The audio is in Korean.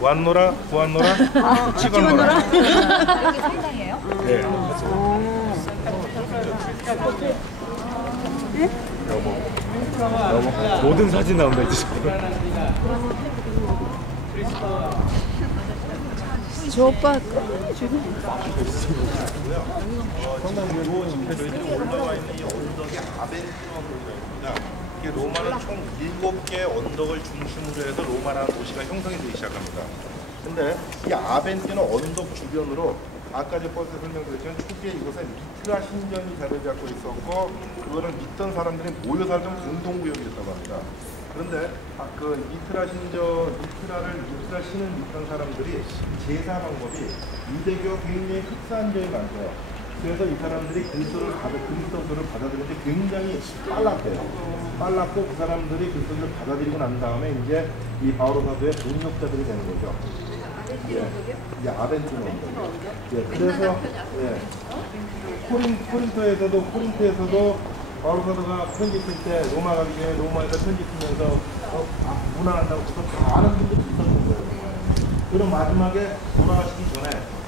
완노라, 구한노라, 찍어노라. 여기 성당이에요? 네. 여보. 여보. 모든 사진 나온다 이제. 저 오빠 저희들이 올라와 있는 이 언덕이 아벤티노입니다. 이게 로마는 총 7개의 언덕을 중심으로 해서 로마라는 도시가 형성이 되기 시작합니다. 근데 이 아벤티노 언덕 주변으로 아까 저 버스 설명드렸지만 초기에 이곳에 미트라 신전이 자리 잡고 있었고 그거는 믿던 사람들이 모여 살던 공동구역이었다고 합니다. 그런데 아, 그 미트라 신전, 미트라를 미트라 신을 믿던 사람들이 제사 방법이 유대교 굉장히 흑사한점이 많대요. 그래서 이 사람들이 그리스도를 받아 그리스도를 받아들이는데 굉장히 빨랐대요. 빨랐고 그 사람들이 그리스도를 받아들이고 난 다음에 이제 이 바오로 사도의 동력자들이 되는 거죠. 예, 예 아벤티노. 예, 그래서 예, 코린 코린토에서도 코린토에서도 바오로 사도가 쓸때 로마 가기 전에 로마에서 편지 쓰면서 어, 아, 무난한다고 해서 다 아는 분들이 있었던 거예요. 그럼 마지막에 돌아가시기 전에